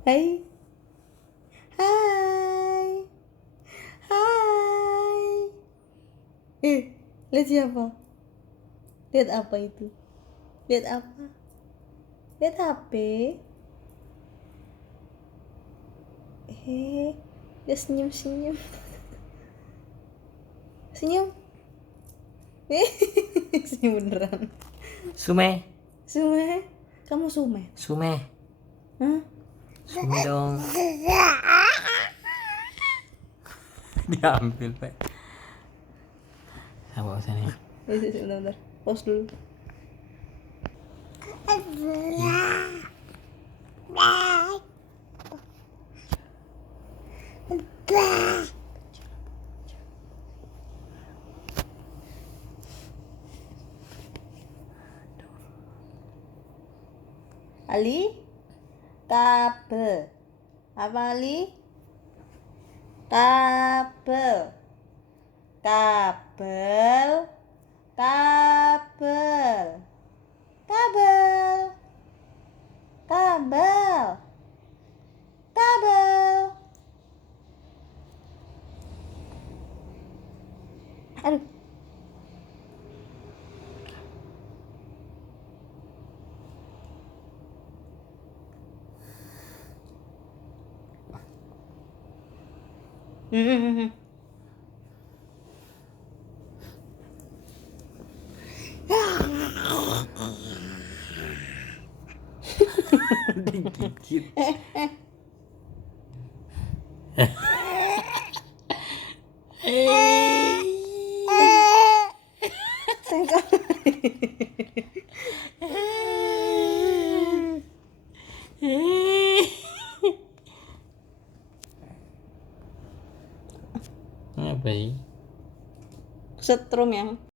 Hai. Hai. Hai. Lihat siapa? Lihat apa itu? Lihat apa? Lihat HP. Dia senyum-senyum. Senyum. Senyum beneran. Sume. Sume. Kamu Sume? Sume. Hah? Sume dong. Diambil, Pak. Apa sini? Bentar. Pause dulu. Ali, kabel. Apa Ali? Kabel. Kabel. Kabel. Kabel. Kabel. Kabel. Aduh. Digigit. Apa sih? Setrum ya.